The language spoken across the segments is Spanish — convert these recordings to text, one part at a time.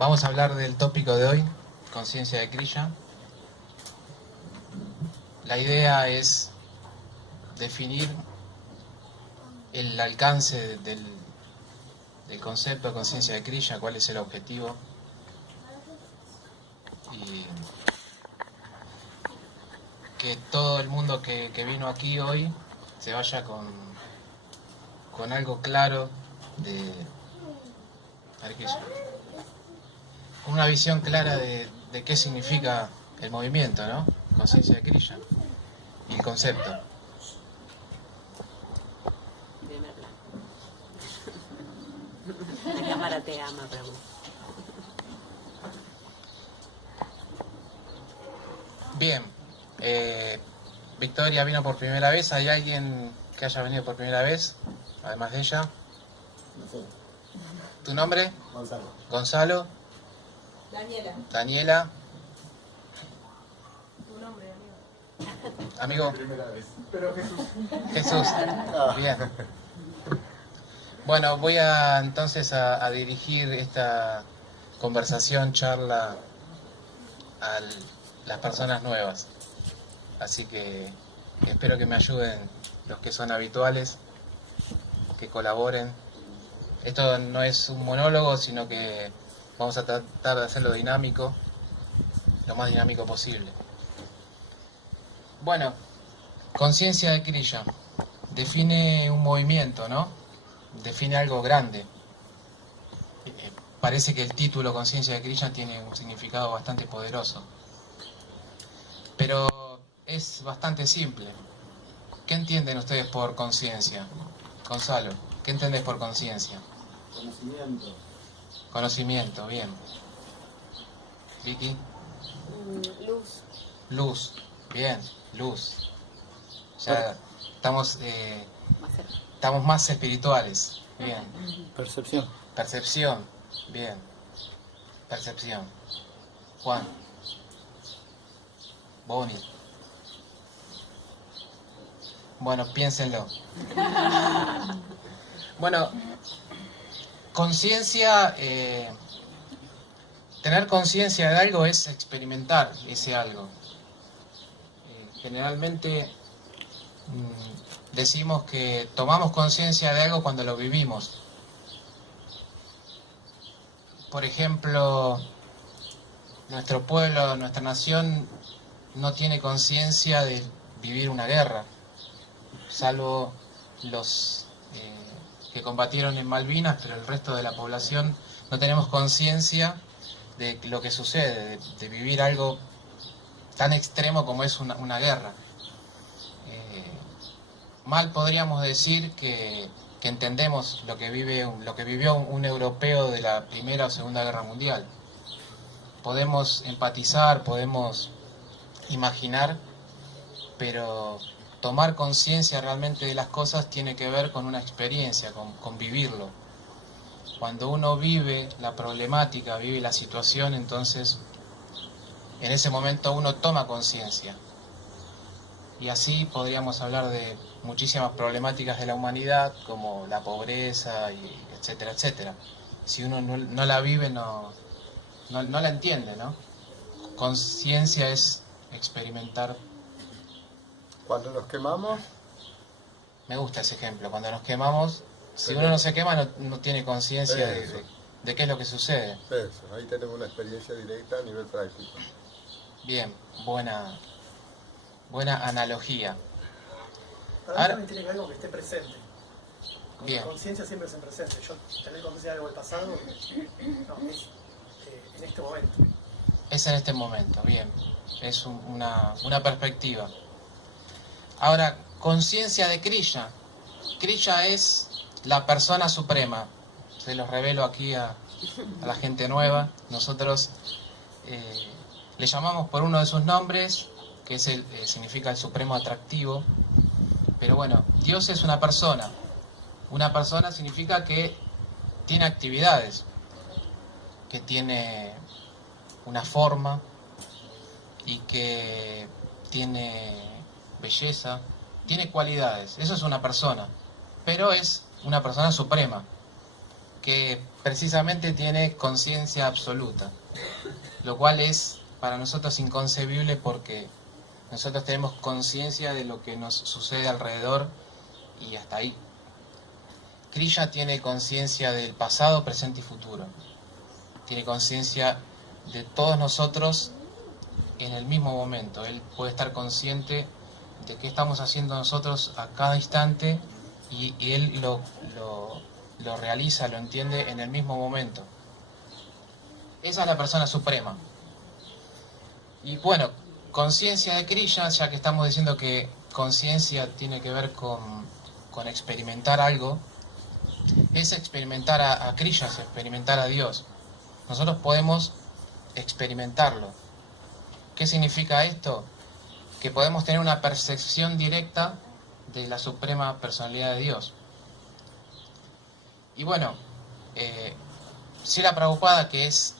Vamos a hablar del tópico de hoy, conciencia de Kriya. La idea es definir el alcance del concepto de conciencia de Kriya, cuál es el objetivo, y que todo el mundo que vino aquí hoy se vaya con algo claro de Hare Krishna, con una visión clara de qué significa el movimiento, ¿no? Conciencia de Kriya y el concepto. Primer plano. La cámara te ama, Prabhu. Bien, Victoria vino por primera vez. ¿Hay alguien que haya venido por primera vez, además de ella? ¿Tu nombre? Gonzalo. Gonzalo. Daniela. Daniela. Tu nombre, amigo. Amigo. Primera vez. Pero Jesús. Jesús. Bien. Bueno, voy entonces a dirigir esta conversación, charla a las personas nuevas. Así que espero que me ayuden los que son habituales, que colaboren. Esto no es un monólogo, sino que vamos a tratar de hacerlo dinámico, lo más dinámico posible. Bueno, conciencia de Kriya define un movimiento, ¿no? Define algo grande. Parece que el título conciencia de Kriya tiene un significado bastante poderoso, pero es bastante simple. ¿Qué entienden ustedes por conciencia? Gonzalo, ¿qué entendés por conciencia? Conocimiento. Conocimiento, bien. Vicky. Luz. Luz, bien, luz. Ya estamos más espirituales, bien. Percepción. Percepción, bien. Percepción. Juan. Bonnie. Bueno, piénsenlo. Bueno, conciencia, tener conciencia de algo es experimentar ese algo. Generalmente decimos que tomamos conciencia de algo cuando lo vivimos. Por ejemplo, nuestro pueblo, nuestra nación no tiene conciencia de vivir una guerra, salvo los que combatieron en Malvinas, pero el resto de la población no tenemos conciencia de lo que sucede, de vivir algo tan extremo como es una guerra. Mal podríamos decir que entendemos lo que vivió un europeo de la Primera o Segunda Guerra Mundial. Podemos empatizar, podemos imaginar, pero tomar conciencia realmente de las cosas tiene que ver con una experiencia, con vivirlo. Cuando uno vive la problemática, vive la situación, entonces en ese momento uno toma conciencia. Y así podríamos hablar de muchísimas problemáticas de la humanidad, como la pobreza, y etcétera, etcétera. Si uno no la vive, no la entiende, ¿no? Conciencia es experimentar. Cuando nos quemamos, Me gusta ese ejemplo. Cuando nos quemamos, si uno no se quema, no tiene conciencia de qué es lo que sucede. eso, ahí tenemos una experiencia directa a nivel práctico. Bien, buena analogía. Para mí también tiene que ver con que esté presente. Con Bien. la conciencia siempre es en presente. Yo tener conciencia de algo del pasado, no, es en este momento. Es en este momento, bien. Es una perspectiva. Ahora, conciencia de Kriya. Kriya es la persona suprema. Se los revelo aquí a la gente nueva. Nosotros le llamamos por uno de sus nombres, que es significa el supremo atractivo. Pero bueno, Dios es una persona. Una persona significa que tiene actividades, que tiene una forma y que tiene belleza, tiene cualidades. Eso es una persona, pero es una persona suprema. que precisamente tiene conciencia absoluta, lo cual es para nosotros inconcebible porque nosotros tenemos conciencia de lo que nos sucede alrededor y hasta ahí. Krishna tiene conciencia del pasado, presente y futuro. Tiene conciencia de todos nosotros en el mismo momento. Él puede estar consciente de qué estamos haciendo nosotros a cada instante y él lo realiza, lo entiende en el mismo momento. Esa es la persona suprema. Y bueno, conciencia de Krishna, ya que estamos diciendo que conciencia tiene que ver con experimentar algo, es experimentar a Krishna, es experimentar a Dios. Nosotros podemos experimentarlo. ¿Qué significa esto? Que podemos tener una percepción directa de la suprema personalidad de Dios. Y bueno, Srila Prabhupada, que es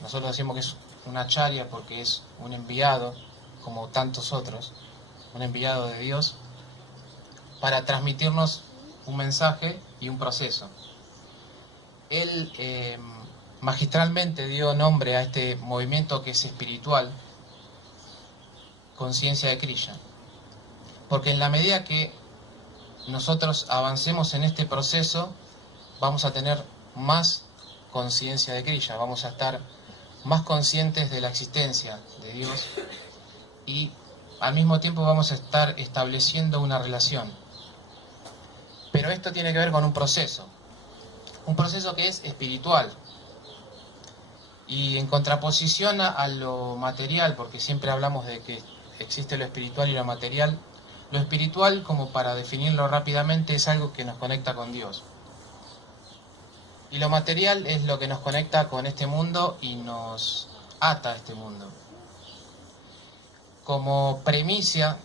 nosotros decimos que es un acharya porque es un enviado, como tantos otros, un enviado de Dios, para transmitirnos un mensaje y un proceso. Él magistralmente dio nombre a este movimiento que es espiritual, conciencia de Krishna. Porque en la medida que nosotros avancemos en este proceso, vamos a tener más conciencia de Krishna, vamos a estar más conscientes de la existencia de Dios y al mismo tiempo vamos a estar estableciendo una relación. Pero esto tiene que ver con un proceso que es espiritual. Y en contraposición a lo material, porque siempre hablamos de que existe lo espiritual y lo material, lo espiritual, como para definirlo rápidamente, es algo que nos conecta con Dios. Y lo material es lo que nos conecta con este mundo y nos ata a este mundo. Como premisa,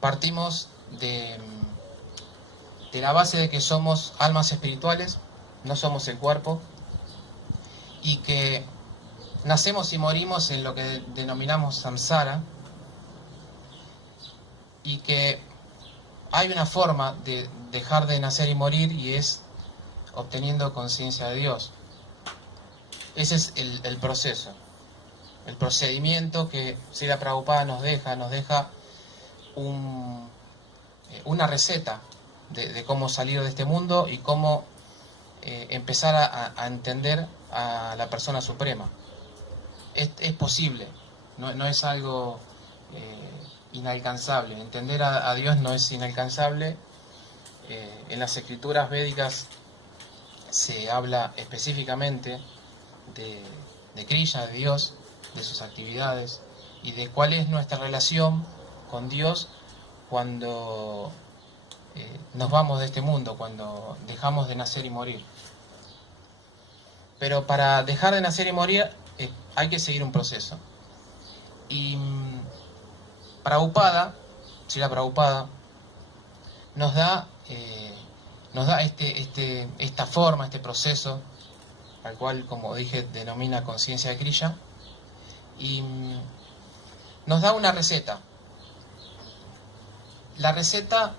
partimos de la base de que somos almas espirituales, no somos el cuerpo, y que nacemos y morimos en lo que denominamos samsara, y que hay una forma de dejar de nacer y morir y es obteniendo conciencia de Dios. Ese es el proceso, el procedimiento que Srila Prabhupada nos deja una receta de cómo salir de este mundo y cómo empezar a entender a la persona suprema. Es posible, no es algo inalcanzable. Entender a Dios no es inalcanzable. En las escrituras védicas se habla específicamente de Krishna, de Dios, de sus actividades y de cuál es nuestra relación con Dios cuando nos vamos de este mundo, cuando dejamos de nacer y morir. Pero para dejar de nacer y morir hay que seguir un proceso. Y Srila Prabhupada nos da esta forma, este proceso, al cual, como dije, denomina conciencia de Krishna, y nos da una receta. La receta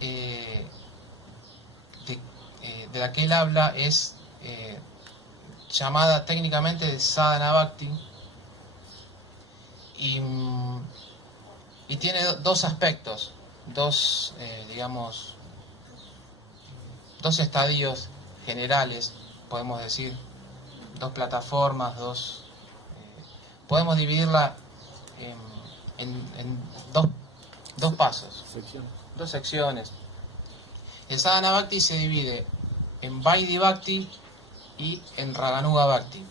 de la que él habla es llamada técnicamente de Sadhana Bhakti, y tiene dos aspectos, dos estadios generales, podemos decir, dos plataformas, podemos dividirla en dos pasos, dos secciones. El Sadhana Bhakti se divide en Vaidhi Bhakti y en Raganuga Bhakti.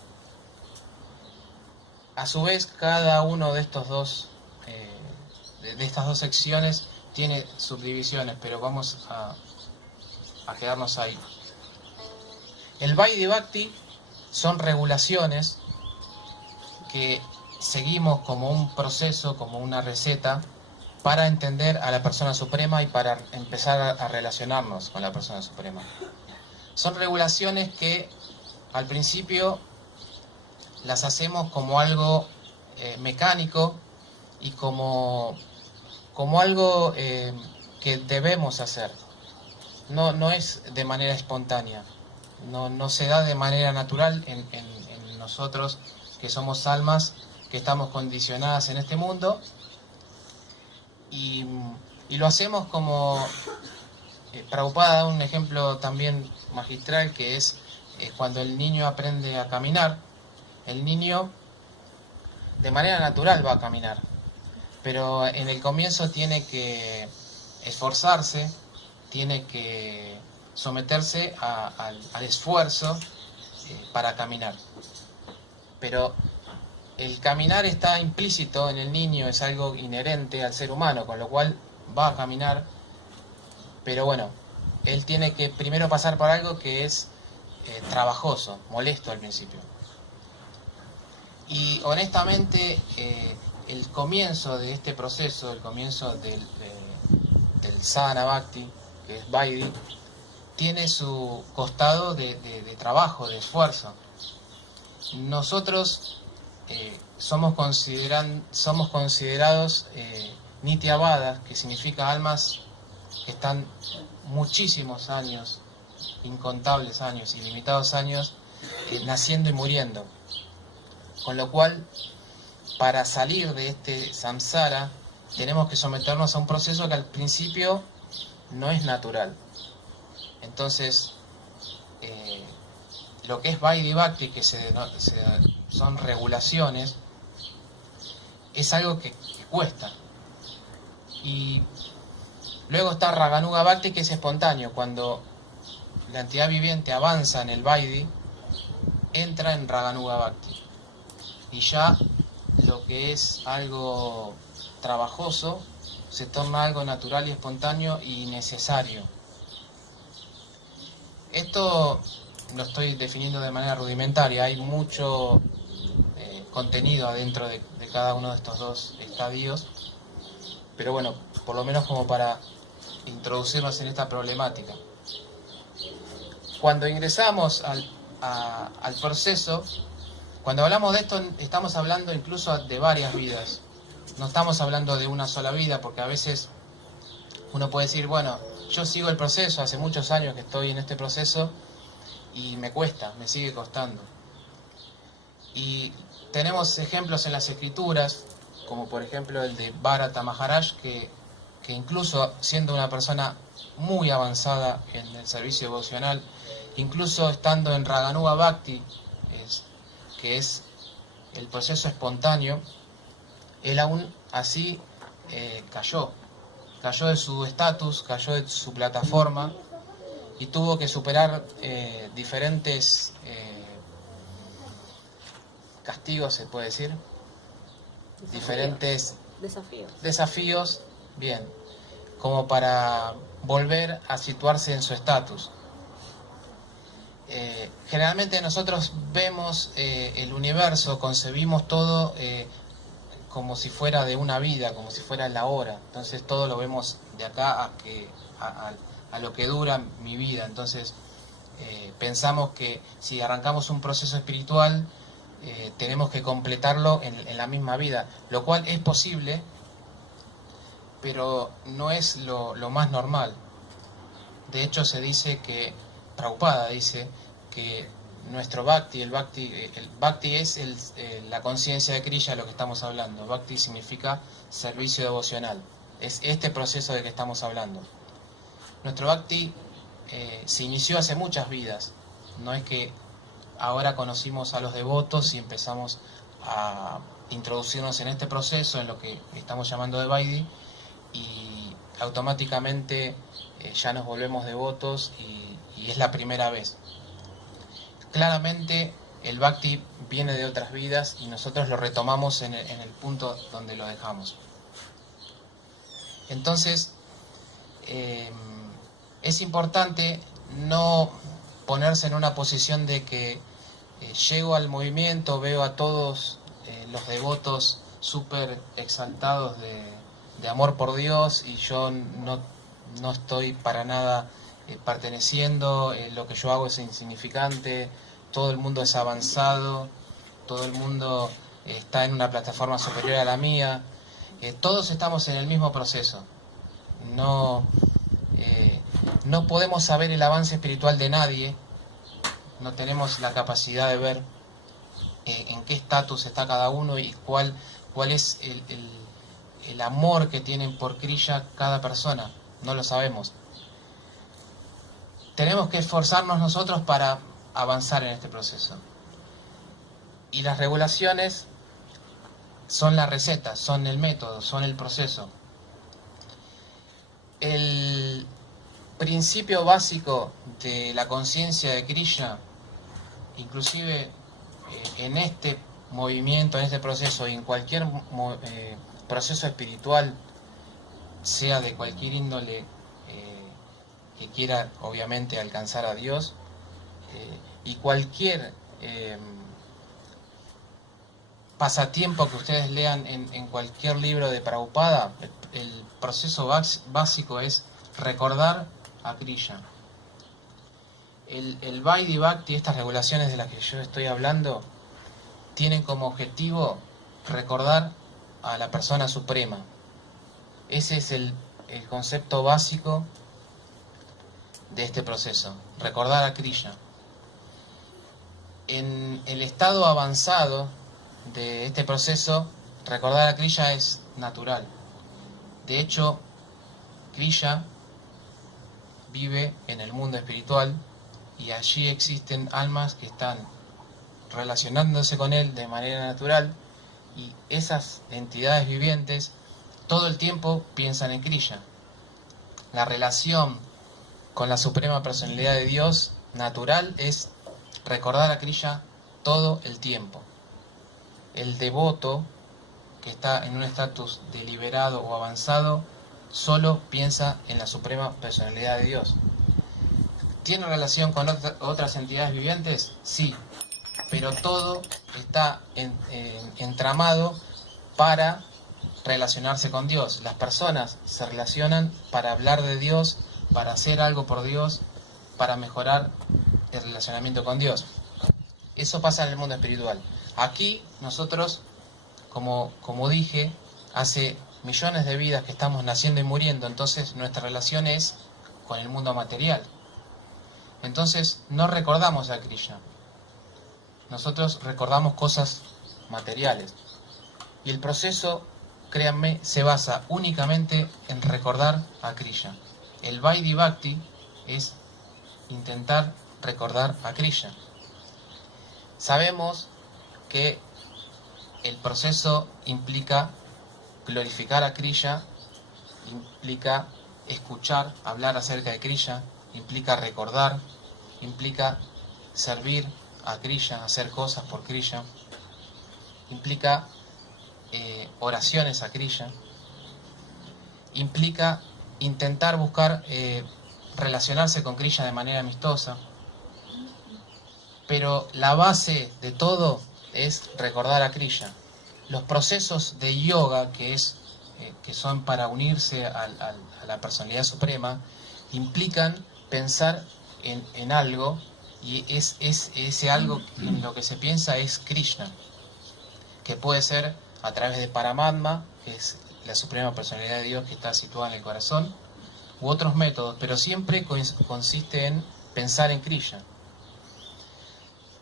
A su vez, cada uno de estos de estas dos secciones tiene subdivisiones, pero vamos a quedarnos ahí. El Vaidhi Bhakti son regulaciones que seguimos como un proceso, como una receta para entender a la persona suprema y para empezar a relacionarnos con la persona suprema. Son regulaciones que al principio las hacemos como algo mecánico y como algo que debemos hacer. no es de manera espontánea, no se da de manera natural en nosotros que somos almas que estamos condicionadas en este mundo y lo hacemos como Prabhupada da un ejemplo también magistral que es cuando el niño aprende a caminar, el niño de manera natural va a caminar, pero en el comienzo tiene que esforzarse, tiene que someterse al esfuerzo para caminar. Pero el caminar está implícito en el niño, es algo inherente al ser humano, con lo cual va a caminar, pero bueno, él tiene que primero pasar por algo que es trabajoso, molesto al principio. Y honestamente, el comienzo de este proceso, el comienzo del Sadhana Bhakti, que es Vaidhi, tiene su costado de trabajo, de esfuerzo. Nosotros somos considerados Nityavadas, que significa almas que están muchísimos años, incontables años, ilimitados años, naciendo y muriendo. Con lo cual, para salir de este samsara, tenemos que someternos a un proceso que al principio no es natural. Entonces, lo que es Vaidhi Bhakti, que son regulaciones, es algo que cuesta. Y luego está Raganuga Bhakti, que es espontáneo. Cuando la entidad viviente avanza en el Vaidhi, entra en Raganuga Bhakti. Y ya lo que es algo trabajoso se torna algo natural y espontáneo y necesario. Esto lo estoy definiendo de manera rudimentaria, hay mucho contenido adentro de cada uno de estos dos estadios, pero bueno, por lo menos como para introducirnos en esta problemática. Cuando ingresamos al proceso, cuando hablamos de esto, estamos hablando incluso de varias vidas. No estamos hablando de una sola vida, porque a veces uno puede decir, bueno, yo sigo el proceso, hace muchos años que estoy en este proceso y me cuesta, me sigue costando. Y tenemos ejemplos en las escrituras, como por ejemplo el de Bharata Maharaj, que incluso siendo una persona muy avanzada en el servicio devocional, incluso estando en Raganuga Bhakti, que es el proceso espontáneo, él aún así cayó de su estatus, cayó de su plataforma y tuvo que superar diferentes castigos, se puede decir, diferentes desafíos, bien, como para volver a situarse en su estatus. Generalmente nosotros vemos el universo, concebimos todo como si fuera de una vida, como si fuera la hora. Entonces todo lo vemos de acá a lo que dura mi vida. Entonces pensamos que si arrancamos un proceso espiritual tenemos que completarlo en la misma vida, lo cual es posible, pero no es lo más normal. De hecho se dice que Prabhupada dice que nuestro Bhakti, el Bhakti es la conciencia de Kriya, lo que estamos hablando. Bhakti significa servicio devocional. Es este proceso de que estamos hablando. Nuestro Bhakti se inició hace muchas vidas. No es que ahora conocimos a los devotos y empezamos a introducirnos en este proceso, en lo que estamos llamando de Vaidhi, y automáticamente ya nos volvemos devotos y es la primera vez. Claramente el Bhakti viene de otras vidas y nosotros lo retomamos en el punto donde lo dejamos. Entonces, es importante no ponerse en una posición de que llego al movimiento, veo a todos los devotos súper exaltados de amor por Dios y yo no estoy para nada perteneciendo, lo que yo hago es insignificante, todo el mundo es avanzado, todo el mundo está en una plataforma superior a la mía, todos estamos en el mismo proceso. No no podemos saber el avance espiritual de nadie, no tenemos la capacidad de ver en qué estatus está cada uno y cuál es el amor que tienen por Krishna cada persona, no lo sabemos. Tenemos que esforzarnos nosotros para avanzar en este proceso. Y las regulaciones son la receta, son el método, son el proceso. El principio básico de la conciencia de Krishna, inclusive en este movimiento, en este proceso y en cualquier proceso espiritual, sea de cualquier índole que quiera obviamente alcanzar a Dios, y cualquier pasatiempo que ustedes lean en cualquier libro de Prabhupada, el proceso básico es recordar a Krishna. El Vaidhi Bhakti, estas regulaciones de las que yo estoy hablando, tienen como objetivo recordar a la persona suprema. Ese es el concepto básico de este proceso, recordar a Krishna. En el estado avanzado de este proceso, recordar a Krishna es natural. De hecho, Krishna vive en el mundo espiritual y allí existen almas que están relacionándose con él de manera natural, y esas entidades vivientes todo el tiempo piensan en Krishna. La relación con la Suprema Personalidad de Dios natural es recordar a Krishna todo el tiempo. El devoto que está en un estatus deliberado o avanzado solo piensa en la Suprema Personalidad de Dios. ¿Tiene relación con otras entidades vivientes? Sí, pero todo está entramado para relacionarse con Dios. Las personas se relacionan para hablar de Dios, para hacer algo por Dios, para mejorar el relacionamiento con Dios. Eso pasa en el mundo espiritual. Aquí nosotros, como dije, hace millones de vidas que estamos naciendo y muriendo, entonces nuestra relación es con el mundo material. Entonces no recordamos a Krishna. Nosotros recordamos cosas materiales. Y el proceso, créanme, se basa únicamente en recordar a Krishna. El Vaidhi Bhakti es intentar recordar a Krishna. Sabemos que el proceso implica glorificar a Krishna, implica escuchar, hablar acerca de Krishna, implica recordar, implica servir a Krishna, hacer cosas por Krishna, implica oraciones a Krishna, implica intentar buscar relacionarse con Krishna de manera amistosa, pero la base de todo es recordar a Krishna. Los procesos de yoga que son para unirse a la personalidad suprema implican pensar en algo, y ese algo en lo que se piensa es Krishna, que puede ser a través de Paramatma, que es la suprema personalidad de Dios que está situada en el corazón, u otros métodos, pero siempre consiste en pensar en Krishna.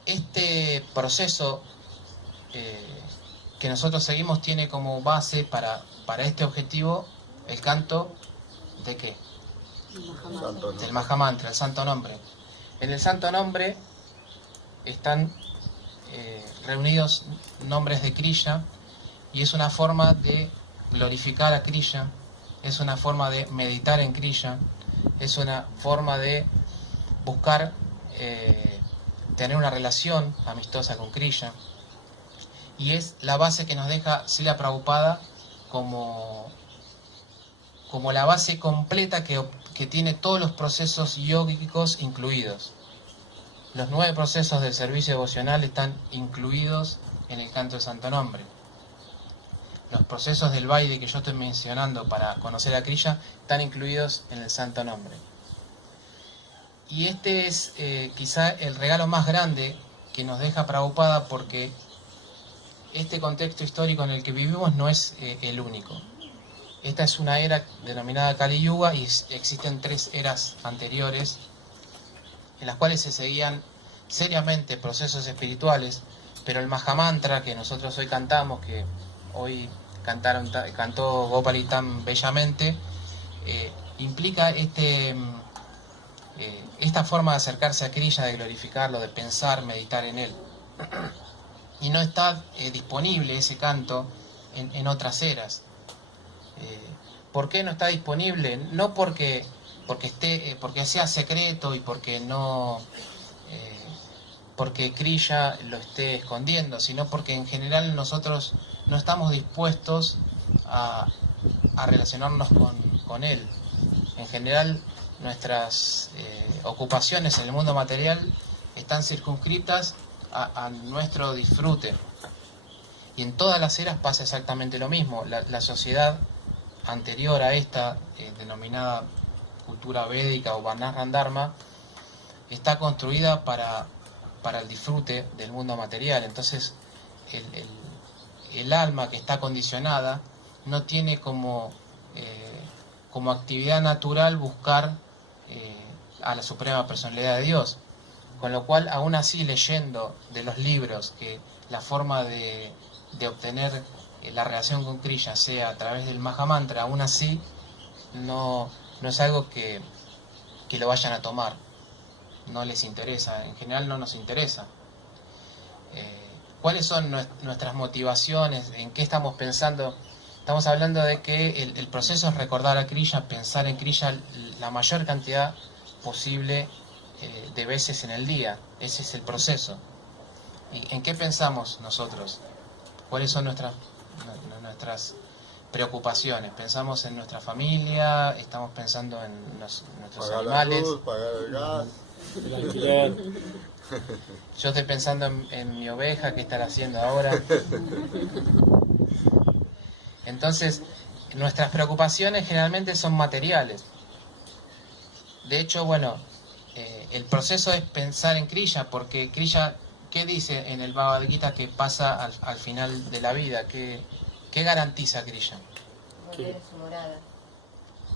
Este proceso que nosotros seguimos tiene como base para este objetivo el canto ¿de qué? Del Mahamantra, el Santo Nombre. En el Santo Nombre están reunidos nombres de Krishna, y es una forma de glorificar a Krishna, es una forma de meditar en Krishna, es una forma de buscar tener una relación amistosa con Krishna, y es la base que nos deja Srila Prabhupada como la base completa que tiene todos los procesos yógicos incluidos. Los 9 procesos del servicio devocional están incluidos en el canto del Santo Nombre. Los procesos del Vaidhi que yo estoy mencionando para conocer a Krishna están incluidos en el Santo Nombre. Y este es quizá el regalo más grande que nos deja Prabhupada, porque este contexto histórico en el que vivimos no es el único. esta es una era denominada Kali Yuga y existen 3 eras anteriores en las cuales se seguían seriamente procesos espirituales, pero el Mahamantra que nosotros hoy cantamos, que hoy cantó Gopali tan bellamente, implica esta forma de acercarse a Krishna, de glorificarlo, de pensar, meditar en él. Y no está disponible ese canto en otras eras. ¿Por qué no está disponible? No porque sea secreto y porque Krishna lo esté escondiendo, sino porque en general nosotros no estamos dispuestos a relacionarnos con él. En general nuestras ocupaciones en el mundo material están circunscritas a nuestro disfrute. Y en todas las eras pasa exactamente lo mismo. La sociedad anterior a esta, denominada cultura védica o Varnashram Dharma, está construida para el disfrute del mundo material. Entonces el alma que está condicionada no tiene como actividad natural buscar a la Suprema Personalidad de Dios, con lo cual aún así, leyendo de los libros que la forma de obtener la relación con Krishna sea a través del Mahamantra, aún así no es algo que lo vayan a tomar, no les interesa, en general no nos interesa. ¿Cuáles son nuestras motivaciones? ¿En qué estamos pensando? Estamos hablando de que el proceso es recordar a Krishna, pensar en Krishna la mayor cantidad posible de veces en el día. Ese es el proceso. ¿Y en qué pensamos nosotros? ¿Cuáles son nuestras preocupaciones? ¿Pensamos en nuestra familia? ¿Estamos pensando en nuestros Pagar animales? la luz, pagar el gas. El alquiler. Yo estoy pensando en mi oveja, ¿qué estará haciendo ahora? Entonces, nuestras preocupaciones generalmente son materiales. De hecho, bueno, el proceso es pensar en Krishna, porque Krishna, ¿qué dice en el Bhagavad Gita que pasa al final de la vida? ¿Qué garantiza Krishna? Volver a su morada.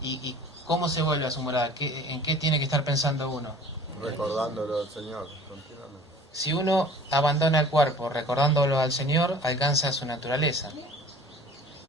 ¿Y cómo se vuelve a su morada? ¿En qué tiene que estar pensando uno? Recordándolo al Señor continuamente. Si uno abandona el cuerpo recordándolo al Señor, alcanza su naturaleza.